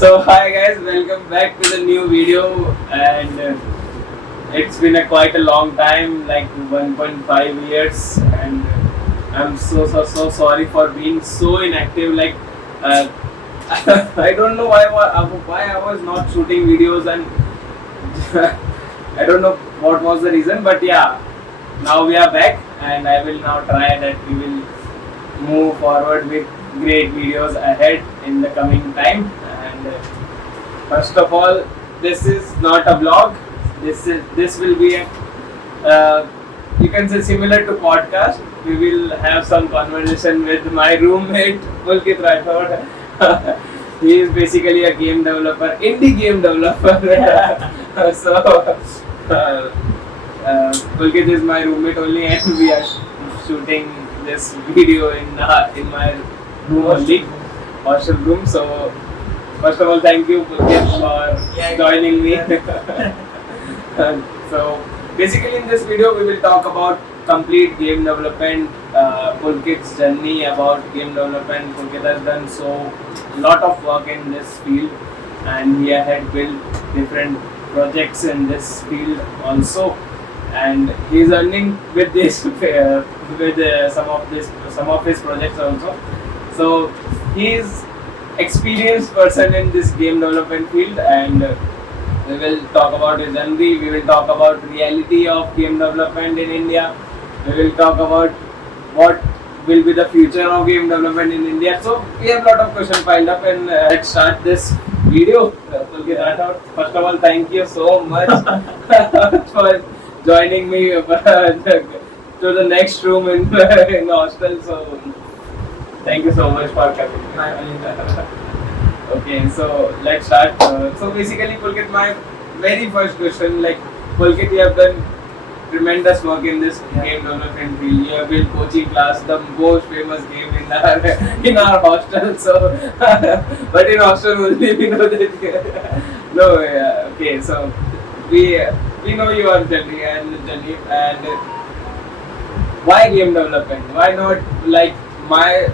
So hi guys, welcome back to the new video, and it's been quite a long time, like 1.5 years, and I'm so sorry for being so inactive. Like uh, I don't know why I was not shooting videos, and I don't know what was the reason, but yeah, now we are back, and I will now try that we will move forward with great videos ahead in the coming time. And first of all, this is not a vlog. This will be a you can say similar to podcast. We will have some conversation with my roommate Pulkit Rathod. He is basically a game developer, indie game developer. So Pulkit is my roommate only, and we are shooting this video in my room only, hostel room. So first of all, thank you Pulkit for joining me. So basically in this video we will talk about complete game development, Pulkit's journey about game development. Pulkit has done so lot of work in this field, and he had built different projects in this field also, and he is earning with this with some of his projects also. So he is experienced person in this game development field, and we will talk about his journey. We will talk about reality of game development in India. We will talk about what will be the future of game development in India. So we have a lot of questions piled up, and let's start this video. Pulkit Rathod, first of all, thank you so much for joining me to the next room in in the hostel. So thank you so much for coming. Okay, so let's start. So basically, Pulkit, my very first question, like Pulkit, you have done tremendous work in this game development field. You have built coaching class, the most famous game in our hostel. So, but in hostel only we know that. No, yeah, okay. So we know your journey and why game development? Why not like my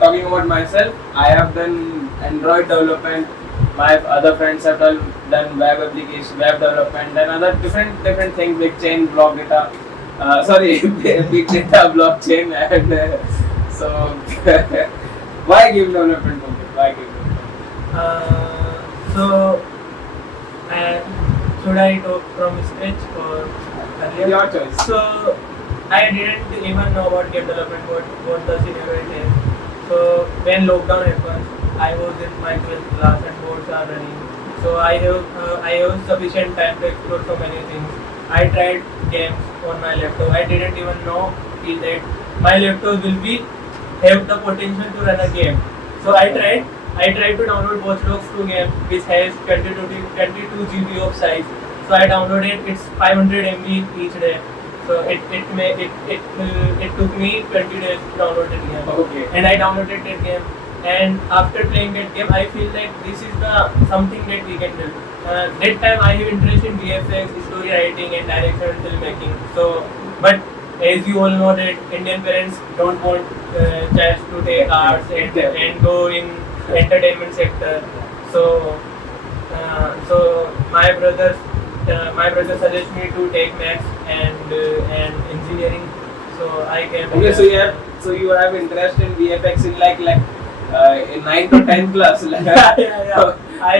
talking about myself? I have done Android development. My other friends have done web application, web development, and other different things, big chain, block data. Sorry, big data, blockchain, and so why game development? Why game development? So, should I talk from scratch or earlier? Your choice. So, I didn't even know about game development, what the scenario it is. So, when lockdown happened, I was in my 12th class and boards are running. So, I have sufficient time to explore so many things. I tried games on my laptop. I didn't even know that my laptop will have the potential to run a game. So, I tried to download Watch Dogs 2 game, which has 22 GB of size. So I downloaded it's 500 MB each day. So it took me 20 days to download that game. Okay. And I downloaded that game. And after playing that game, I feel like this is the something that we can do. That time I have interest in VFX, story writing, and direction and filmmaking. So, but as you all know that Indian parents don't want child to take arts and go in entertainment sector. So my brother suggested me to take maths and engineering. So I came. Okay, so you have interest in VFX in like in 9th or 10th class. Yeah. I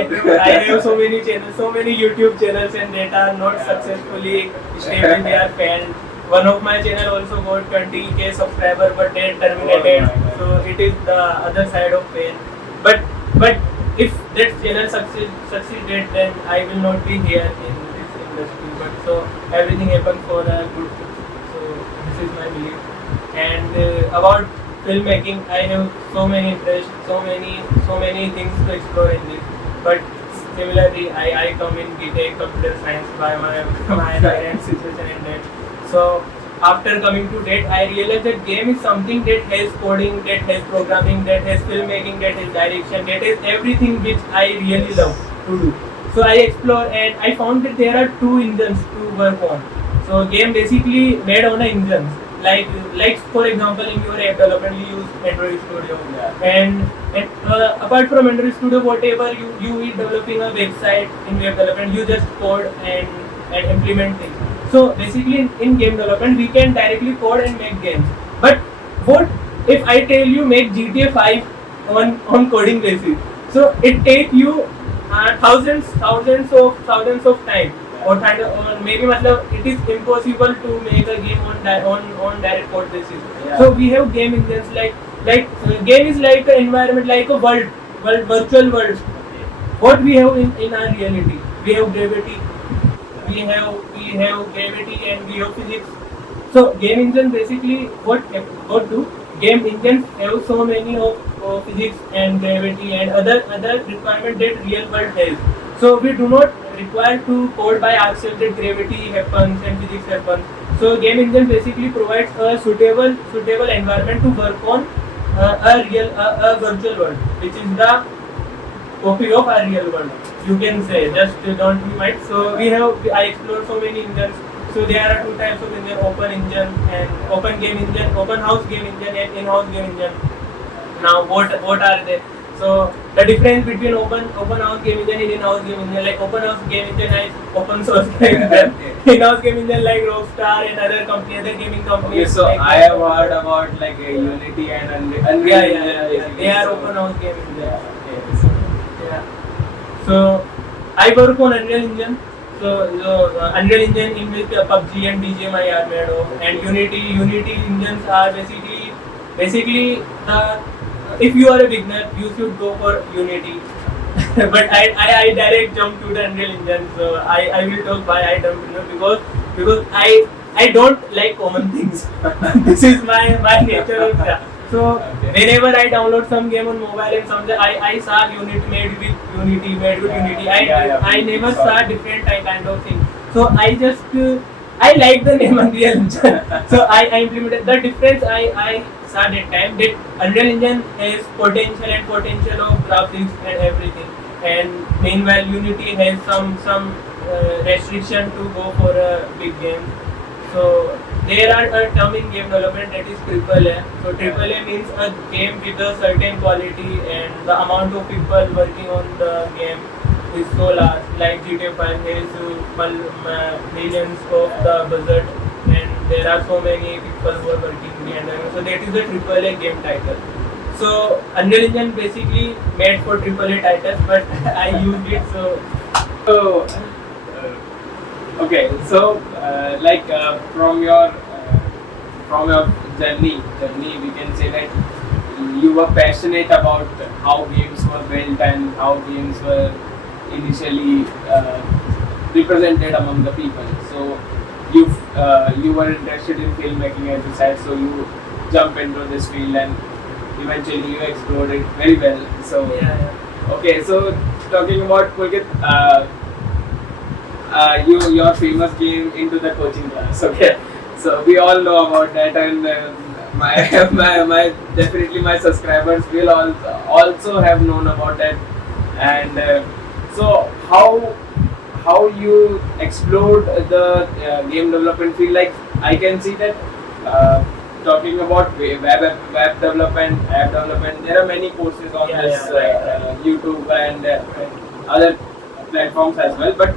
have so many channels, so many YouTube channels, and that are not successfully stable. They are failed. One of my channel also got 20k subscriber, but they terminated. So it is the other side of pain. But if that channel succeeded, then I will not be here in this industry. But so everything happened for a good. So this is my belief. And about filmmaking, I have so many interests, so many things to explore in this. But similarly, I come in BTech computer science by my parents' situation and that. So after coming to that, I realized that game is something that has coding, that has programming, that has filmmaking, that has direction, that is everything which I really love to do. So I explore and I found that there are two engines to work on. So game basically made on a engines. like for example in your app development you use Android Studio, Yeah. and apart from Android Studio, whatever you is developing a website in web development, you just code and implement things. So basically in game development we can directly code and make games. But what if I tell you make GTA 5 on coding basis? So it take you thousands of time, or maybe matlab, it is impossible to make a game on direct code basis. Yeah. So we have game engines game is like an environment, like a virtual world. What we have in our reality, we have gravity, we have gravity and we have physics. So game engine basically what do game engines have so many of physics and gravity and other requirement that real world has. So we do not require to code by ourselves that gravity happens and physics happens. So game engine basically provides a suitable environment to work on a virtual world, which is the copy of our real world. You can say, just don't be mad. So I explored so many engines. So there are two types of engine: open engine and open game engine, open house game engine and in-house game engine. Now what are they? So the difference between open house game engine and in-house game engine, like open house game engine is open source game engine. In-house game engine like Rockstar and other gaming companies. Okay, so like I have heard about like a Unity and Unreal Engine, basically. They are So- open house game engine. Yeah, okay, so- Yeah. So I work on Unreal Engine. So Unreal Engine in which PUBG and BGMI are made of, and Unity engines are basically the if you are a beginner, you should go for Unity. But I direct jump to the Unreal Engine. So I will talk why I don't because I don't like common things. This is my nature of that. So Okay. whenever I download some game on mobile and something, I saw Unity made with Unity. I never Sorry. saw different kind of thing. So I just I like the name Unreal Engine. So I implemented the difference. I saw that time that Unreal Engine has potential of graphics and everything. And meanwhile Unity has some restriction to go for a big game. So there are a term in game development that is AAA. So AAA means a game with a certain quality and the amount of people working on the game is so large. Like GTA 5 has millions of the budget and there are so many people who are working behind them. So that is the AAA game title. So Unreal Engine basically made for AAA titles, but I used it So, okay, so from your journey, we can say that you were passionate about how games were built and how games were initially represented among the people. So you were interested in filmmaking, as you said. So you jumped into this field and eventually you explored it very well. So yeah. okay, so talking about Pulkit, your famous game Into the Coaching Class. Okay, so we all know about that, and my definitely my subscribers will also have known about that. And so how you explored the game development field? Like I can see that talking about web development, app development, there are many courses on this YouTube and other platforms as well. But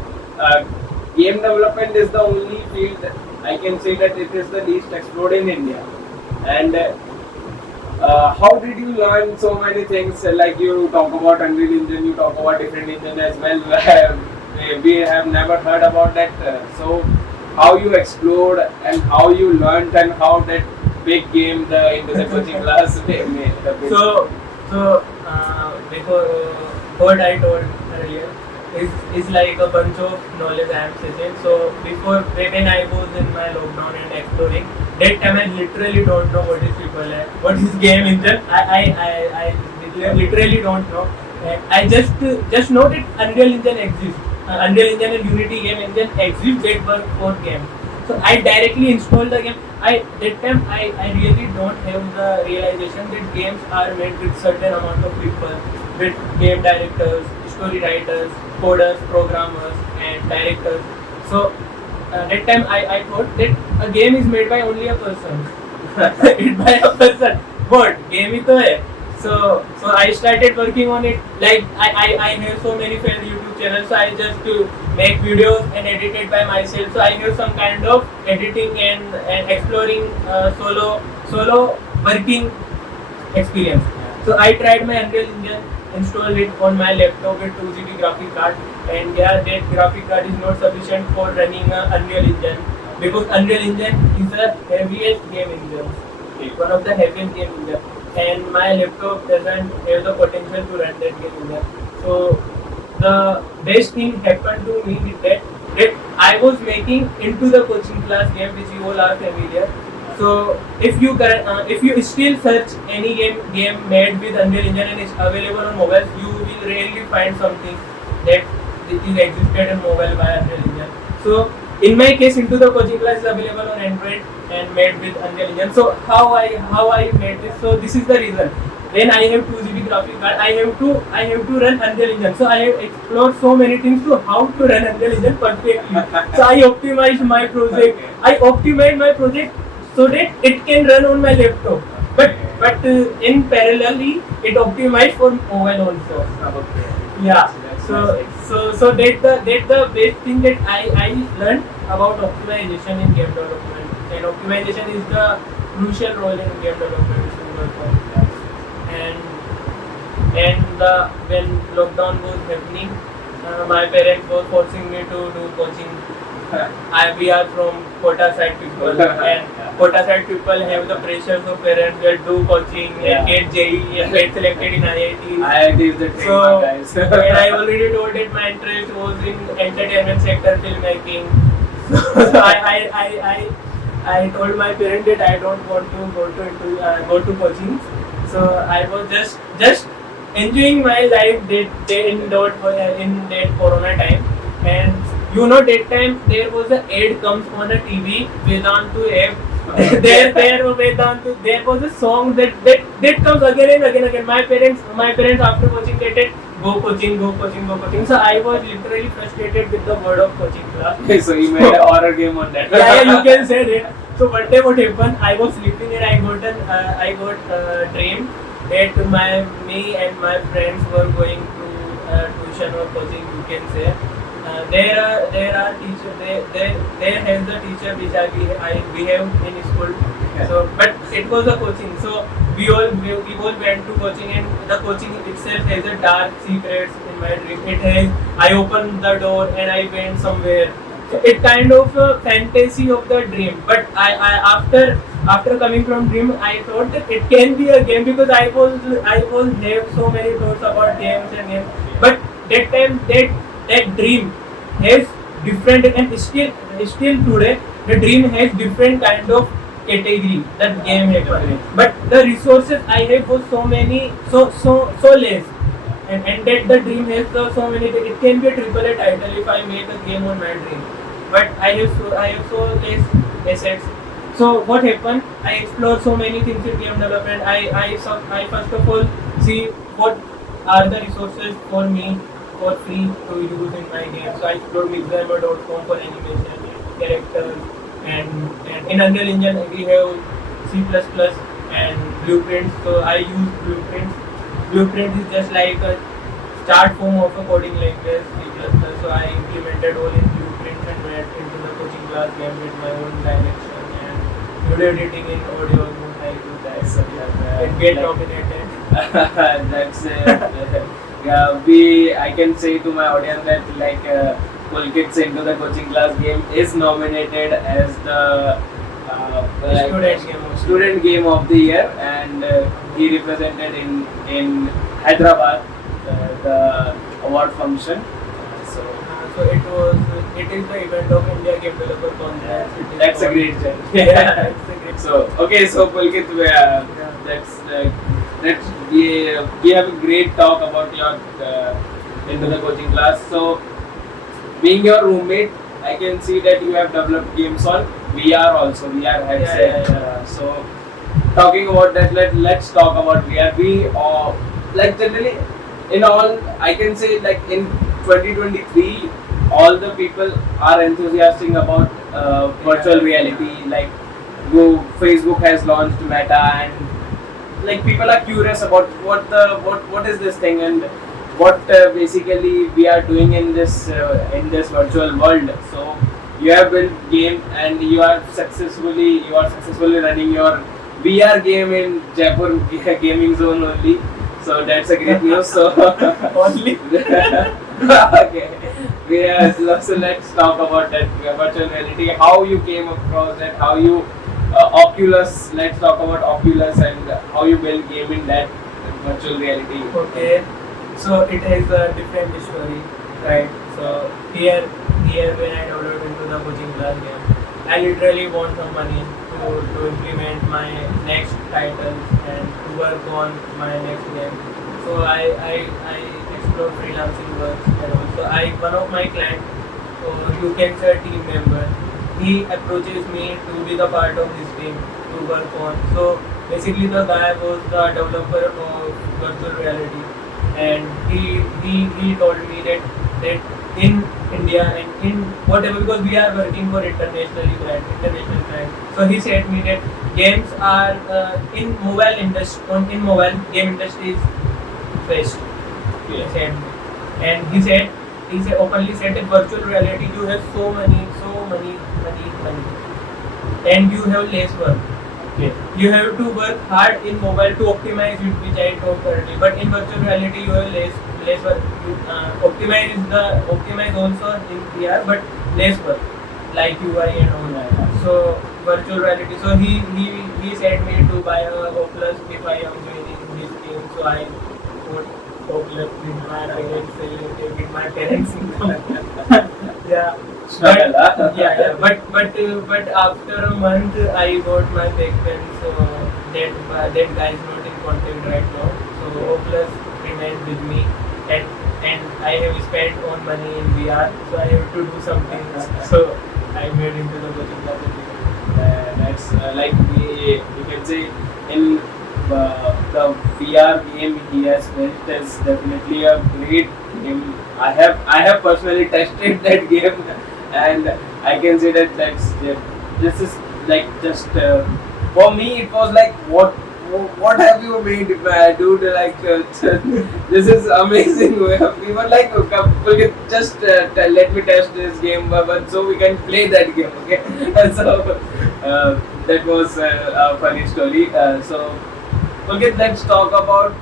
game development is the only field that I can say that it is the least explored in India. And how did you learn so many things? Like you talk about Unreal Engine, you talk about different engine as well. We have never heard about that. So how you explored and how you learned and how that big game, the Into the Coaching Class, made the big. So before what I told earlier is like a bunch of knowledge I am searching. So when I was in my lockdown and exploring, that time I literally don't know what is AAA, what is game engine. I literally don't know. I just know that Unreal Engine exists. Unreal Engine and Unity game engine exist that work for games. So I directly installed the game. That time I really don't have the realization that games are made with certain amount of people, with game directors, story writers, coders, programmers, and directors. So that time I thought that a game is made by only a person. It by a person. But game ही तो है. So I started working on it. Like I have so many favorite YouTube channels. So I just make videos and edit it by myself. So I have some kind of editing and exploring solo working experience. So I tried my Unreal Engine, installed it on my laptop with 2 GB graphic card, and yeah, that graphic card is not sufficient for running Unreal Engine, because Unreal Engine is the heaviest game engine, one of the heaviest game engine, and my laptop doesn't have the potential to run that game engine. So the best thing happened to me is that I was making into the coaching class game, which you all are familiar. So if you still search any game made with Unreal Engine and is available on mobiles, you will rarely find something that is existed on mobile by Unreal Engine. So in my case, Into the Coaching Class is available on Android and made with Unreal Engine. So how I made this? So this is the reason. When I have 2 GB graphic card, I have to run Unreal Engine. So I have explored so many things to how to run Unreal Engine perfectly. So I optimized my project. I optimized my project so that it can run on my laptop. But in parallelly, it optimized for mobile also. Yeah. So that's the best thing that I learned about optimization in game development. And optimization is the crucial role in game development. When lockdown was happening, my parents were forcing me to do coaching. We are from Kota side people, and Kota side people have the pressures of parents that do coaching and get JEE and get selected in IIT. IIT is the thing, So, guys. and I already told that my interest was in entertainment sector, filmmaking. So I told my parents that I don't want to go to coaching. So I was just enjoying my life in that Corona time. And you know, that time there was an ad comes on a TV, Vedantu app. There was a song that comes again and again. My parents after watching that, go coaching. So I was literally frustrated with the word of coaching class. So you made a horror game on that. Yeah, you can say that. So one day what happened? I was sleeping and I got a dream that me and my friends were going to tuition or coaching, you can say. There are teachers. There has the teacher which we have in school. So, but it was a coaching. So we all went to coaching, and the coaching itself has a dark secrets in my dream. It has. I opened the door and I went somewhere. So it kind of a fantasy of the dream. But after coming from dream, I thought that it can be a game, because I was have so many thoughts about games and games. But that time that dream has different, and still today the dream has different kind of category that game has. But the resources I have was so many, so less, and that the dream has so many. It can be a AAA title if I make a game on my dream, but I have so less assets. So what happened? I explored so many things in game development. I first of all see what are the resources for me for free to use in my game. So I explored mixdriver.com for animation, characters, and in Unreal Engine we have C++ and blueprints. So I use blueprints. Blueprint is just like a start form of a coding language, C++. So I implemented all in blueprints and made into the coaching class game with my own direction, and video editing in audio. I do that. So it get dominated. That's I can say to my audience that Cool Kids Into the Coaching Class game is nominated as the student game of the year, and he represented in Hyderabad the award function. So it is the event of India Game Developer Conference. That's a great job. Yeah, it's a great. So Pulkit, we have a great talk about your Into the Coaching Class. So being your roommate, I can see that you have developed games on VR also, VR headset. Yeah. So talking about that, let's talk about VR. We generally in all, I can say in 2023 all the people are enthusiastic about virtual reality. Like, Facebook has launched Meta, and like people are curious about what is this thing, and what basically we are doing in this virtual world. So you have built game, and you are successfully running your VR game in Jaipur gaming zone only. So that's a great news. So Only. okay, so let's talk about that virtual reality. How you came across that? How you Oculus. Let's talk about Oculus and how you build game in that virtual reality. Okay, so it is a different story, right? So here when I download into the coaching class game, I literally want some money to implement my next title and to work on my next game. So I explore freelancing work, and also one of my clients, you can say team member, he approaches me to be the part of his team to work on. So basically the guy was the developer of virtual reality, and he told me that in India and in whatever, because we are working for international client. So he said me that games are in mobile game industry is best. He said me. And he said openly said that virtual reality you have so many money, and you have less work. Okay. You have to work hard in mobile to optimize it, which I told currently. But in virtual reality, you have less work. Optimize also in VR, but less work, like UI and all that. So virtual reality. So he said me to buy a Oculus if I am joining his team. So I bought Oculus with my parents' income. Yeah. But after a month I got my back pain, so that guy is not in contact right now. So Oculus remained with me, and I have spent on money in VR, so I have to do something. So I made into the coaching class. That's like you can say in the VR game he has built is definitely a great game. I have personally tested that game, and I can say that this is like just for me it was like what have you made, dude? Like this is amazing. We were like, okay, just let me test this game, but so we can play that game, okay? And so that was a funny story. So okay, let's talk about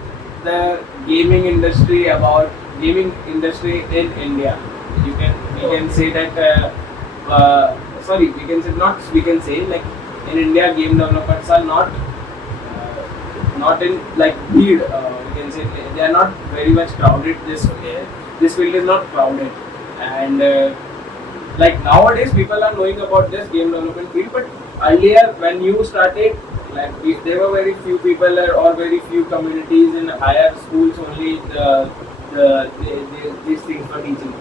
the gaming industry in India. We can say that we can say like in India game developers are not in like need. We can say they are not very much crowded. This field is not crowded, and like nowadays people are knowing about this game development field. But earlier when you started, like there were very few people or very few communities in higher schools only. These things were teaching.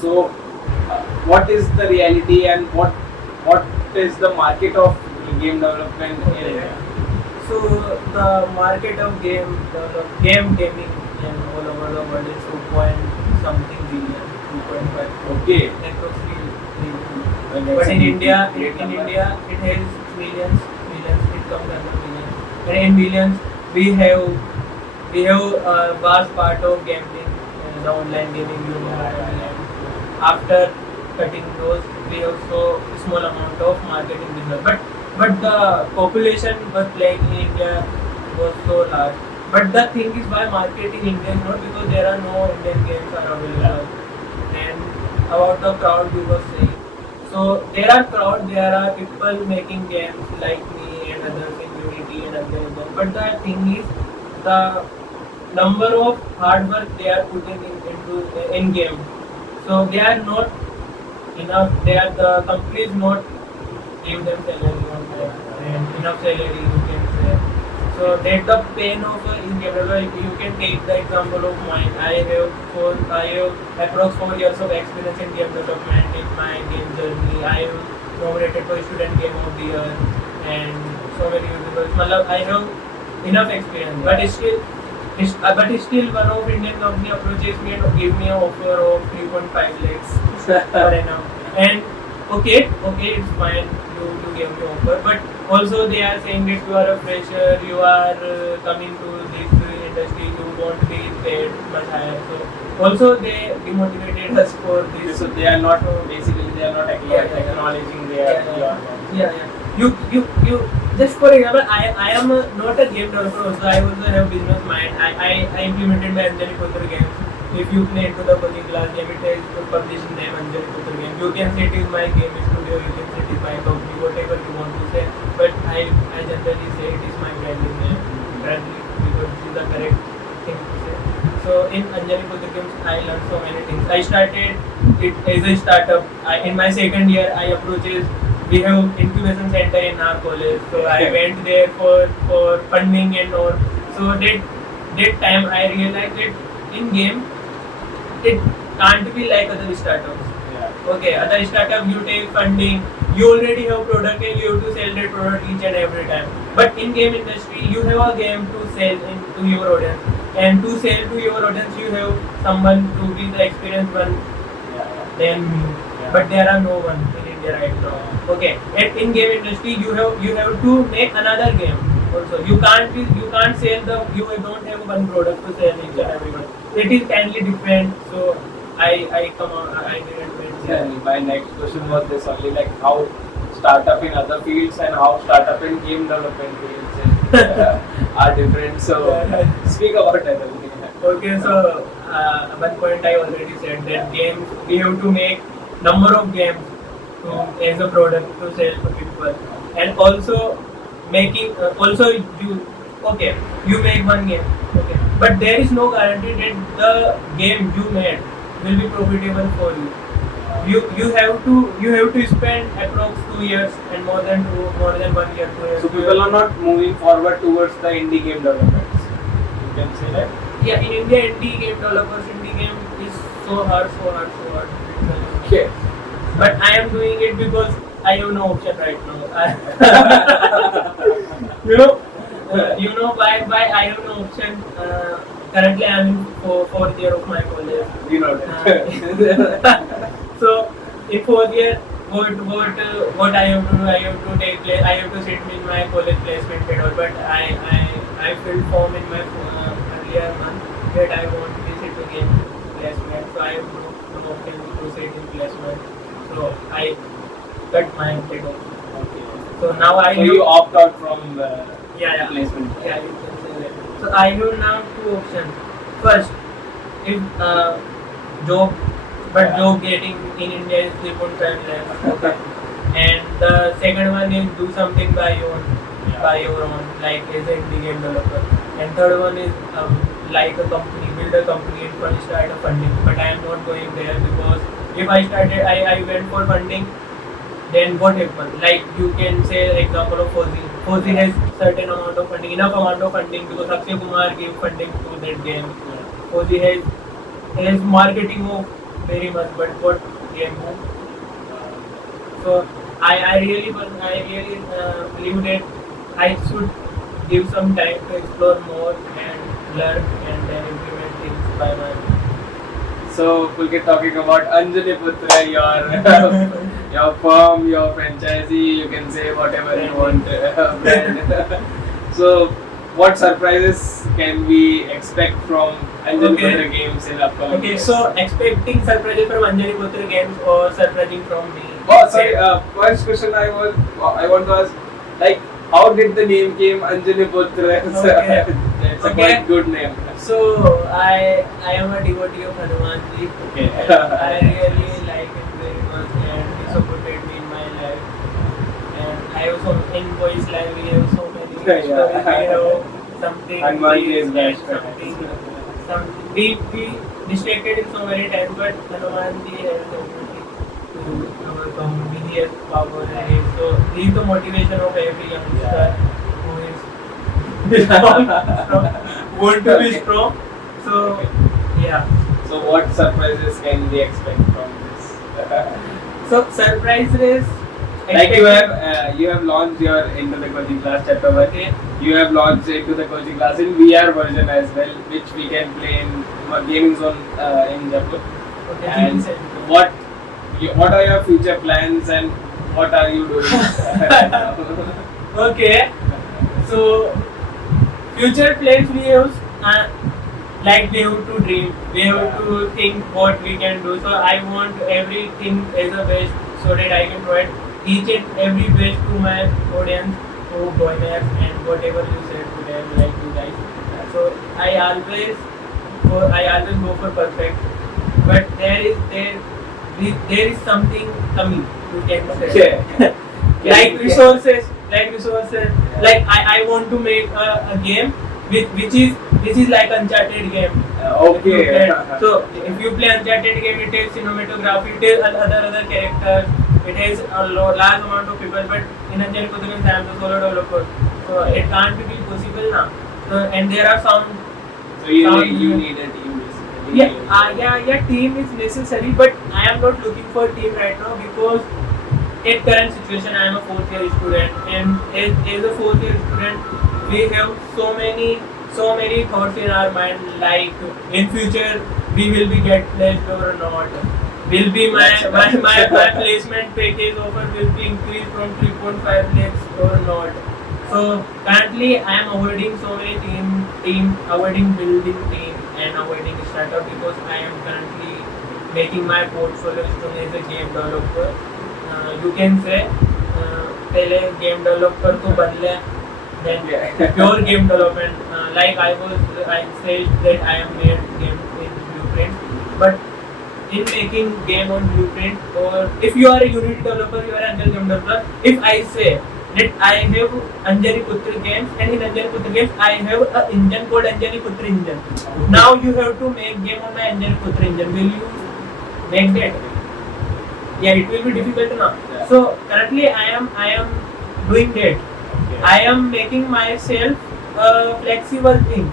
So, what is the reality, and what is the market of game development in India? So the market of game gaming in all over the world is 2 point something billion, 2.5. Okay. Approximately. But in India, it has millions. It comes under millions. And in millions, we have a vast part of gambling, the online gaming, and after cutting those, we also small amount of marketing business. But the population was playing in India was so large. But the thing is, why marketing India is not because there are no Indian games are available. And about the crowd you were saying. So there are people making games like me and others in Unity and others. But the thing is, the number of hard work they are putting into in game. So they are not enough. The companies not give them salary on time and enough salary you can say. So that's the pain of in developer. You can take the example of mine. I have approx 4 years of experience in game development in my game journey. I have nominated for student game of the year and so many YouTubers. I have enough experience, but still one of Indian company approaches me and give me an offer of 3.5 lakhs per annum. And okay, it's fine to give me offer, but also they are saying that you are a fresher, you are coming to this industry, you won't be paid much higher. So also they demotivated us for this. So they are not basically they are not acknowledging their your work. Yeah. You just for example, I am not a game developer also. I also have business mind. I implemented my Anjali Putra games. If you play into the coaching class game, it is published name Anjali Putra game. You can say it is my game studio, you can say it is my company, whatever you want to say. But I generally say it is my branding name. Branding because this is the correct thing to say. So in Anjali Putra games, I learned so many things. I started it as a startup. In my second year, I approaches. We have incubation center in our college, so I went there for funding and all. So that time I realized that in game it can't be like other startups. Yeah. Okay, other startup you take funding, you already have product and you have to sell that product each and every time. But in game industry, you have a game to sell to your audience, and to sell to your audience, you have someone to be the experienced one than me. Yeah. But there are no one in India right now. Okay, and in game industry, you have to make another game. Also, you can't sell you don't have one product to sell each and everyone. It is kindly different. So I come on, I didn't win. Yeah, my next question was this only, like how startup in other fields and how startup in game development fields are different. So speak about it. Okay, so one point I already said that games we have to make number of games as a product to sell to people, and also making you make one game, okay, but there is no guarantee that the game you made will be profitable for you. You have to spend approx 2 years and more than 1 year. 2 years. So people are not moving forward towards the indie game developers. You can say that. Yeah, in India, indie game is so hard. Okay. But I am doing it because I have no option right now. You know why I have no option. Currently, I am in fourth year of my college. You know that. So in fourth year, what I have to do? I have to take I have to sit in my college placement and all. But I filled form in my earlier month that I want to visit again placement. So I have no option to sit in placement. So I cut my head off. Okay. So now So you opt out from the placement. Yeah, you can say that. So I have now two options. First, if job, but job getting in India is 3.5 lakhs. Okay. And the second one is do something by your own, like as an indie game developer. And third one is like a company, build a company and first start a funding. But I am not going there because if I started, I went for funding, then what happened? Like you can say example of Fozzy. Fozzy has certain amount of funding, enough amount of funding because Akshay Kumar gave funding to that game. Fozzy has marketing of very much, but what game move? So I really believe that I should give some time to explore more and learn and then implement things by my own. So we'll get talking about Anjali Putra, your firm, your franchisee, you can say whatever you want, brand. So what surprises can we expect from Anjali Putra games in upcoming years? So expecting surprises from Anjali Putra games or surprising from me? Oh, sorry. First question I want to ask, like, how did the name came Anjali Putra? Okay. It's a quite good name. So I am a devotee of Hanuman ji. Okay. I really like him very much and he supported me in my life. And I also in boys' life we have so many stories. We have something. Hanuman ji is best. We distracted him so many times, but Hanuman ji has the ability to overcome. He has power and he, so he is the motivation of every youngster who is want to be strong. So yeah. So what surprises can we expect from this? So surprises. Like you have launched your Into the Coaching Class chapter 1. You have launched Into the Coaching Class in VR version as well, which we can play in gaming zone in Jaipur. Okay, and what what are your future plans and what are you doing right now? Okay, so future plans we have, like we have to dream, we have to think what we can do. So I want everything as a best so that I can provide each and every best to my audience, to joiners and whatever you said to them, like you guys. So I always go for perfect, but there is something coming. You can say. Okay. like resources, like I want to make a game which is like Uncharted game. Okay. So if you play Uncharted game, it has cinematography, it has other characters, it has a large amount of people. But in Uncharted games, I am the solo developer, so it can't be possible now. So, and there are some. So you need a team basically. Yeah. Team is necessary, but I am not looking for a team right now because in current situation I am a fourth year student, and as a fourth year student we have so many thoughts in our mind, like in future we will be get placed or not, will be my placement package offer will be increased from 3.5 lakhs or not. So currently I am avoiding so many team avoiding building team and avoiding startup because I am currently making my portfolio strong as a game developer. You can say पहले game developer तो बन ले, then pure game development. Like I said that I am made game in Blueprint, but in making game on Blueprint, or if you are a Unity developer, you are an Unreal game developer. If I say that I have Anjali Putra games, and in Anjali Putra games I have an engine called Anjali Putra engine. Now you have to make game on my Anjali Putra engine. Will you make that? Yeah, it will be difficult now. Yeah. So currently I am doing that. Okay. I am making myself a flexible thing.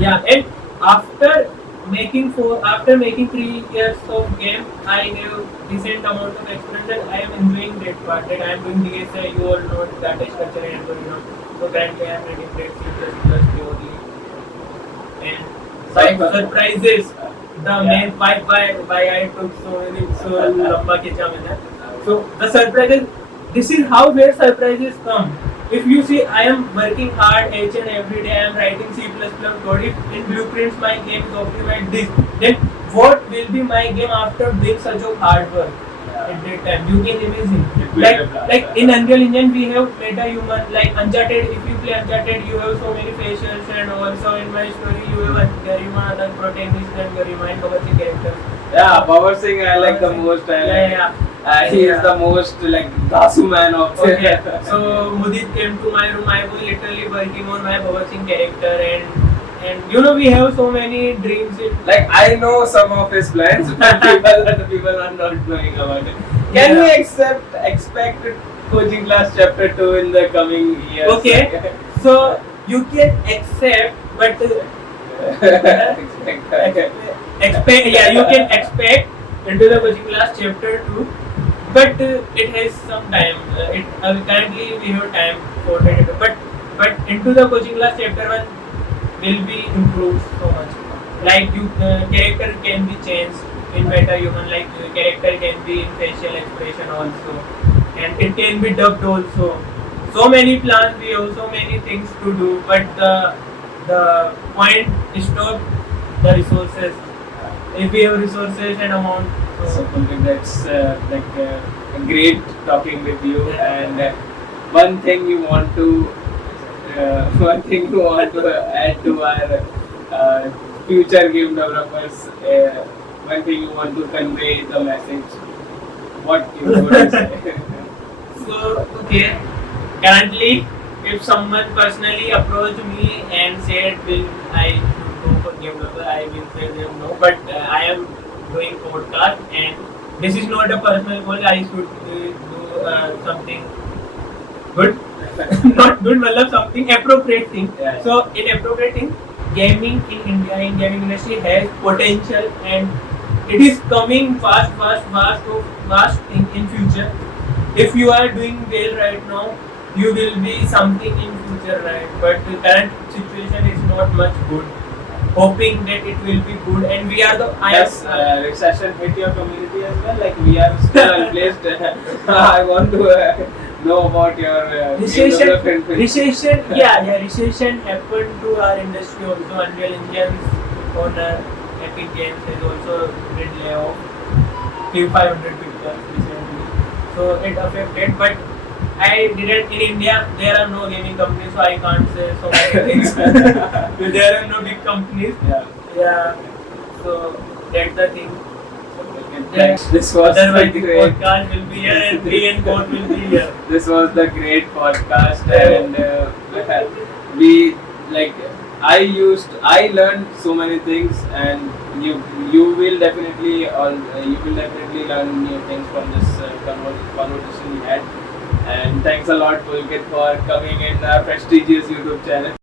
Yeah, and after making 3 years of game, I have decent amount of experience and I am enjoying that part. That I am doing DSI, you all know data structure and algorithm. So currently I am reading that C++ purely. And surprises. The main why I took so lamba khicha maine. So the surprises, this is how where surprises come. If you see, I am working hard each and every day. I am writing C++ code. If in Blueprints my game is optimized this, then what will be my game after doing such a hard work at that time? You can imagine. Like in Unreal Engine we have meta human. Like Uncharted, if you play Uncharted, you have so many facials, and also in my story you have Garima, the protagonist, and Garima and Bhagat Singh characters. Yeah, Power Singh I like the most. He is the most like Dasu man of. Okay. So Mudit came to my room. I was literally working on my Bhagat Singh character, and you know we have so many dreams. Like I know some of his plans, but people are not knowing about it. Can we expect coaching class chapter 2 in the coming years? Okay. So you can accept, but you can expect into the coaching class chapter 2, but it has some time. Currently we have time for it, but into the coaching class chapter 1 will be improved so much. Like character can be changed in meta human, like character can be in facial expression also, and it can be dubbed also. So many plans, we have so many things to do, but the point is stop the resources. If we have resources and amount, So that's great talking with you. And one thing you want to add to our future game developers. One thing you want to convey the message. What you would say? So okay, currently, if someone personally approached me and said, "Will I should go for game developer?" I will say them no. But I am doing podcast, and this is not a personal goal. I should do something good, not good, matlab something appropriate thing. Yeah. So in appropriate thing, gaming in India, in gaming industry has potential, and it is coming fast in future. If you are doing well right now, you will be something in future, right? But the current situation is not much good. hoping that it will be good, and we are the. Has recession hit your community as well? Like we are still unplaced. I want to know about your game development field. recession, yeah, recession happened to our industry also. Unreal Engine's owner, Epic Games, has also did layoff 500 people recently. So it affected, but I didn't. In India, there are no gaming companies, so I can't say so many things. There are no big companies. Yeah. So that's the thing. Thanks. This was Otherwise, the the great. podcast will be here, and 3 and 4 will be here. This was the great podcast, and we like. I learned so many things, and you will definitely learn new things from this conversation we had. And thanks a lot, Pulkit, for coming in our prestigious YouTube channel.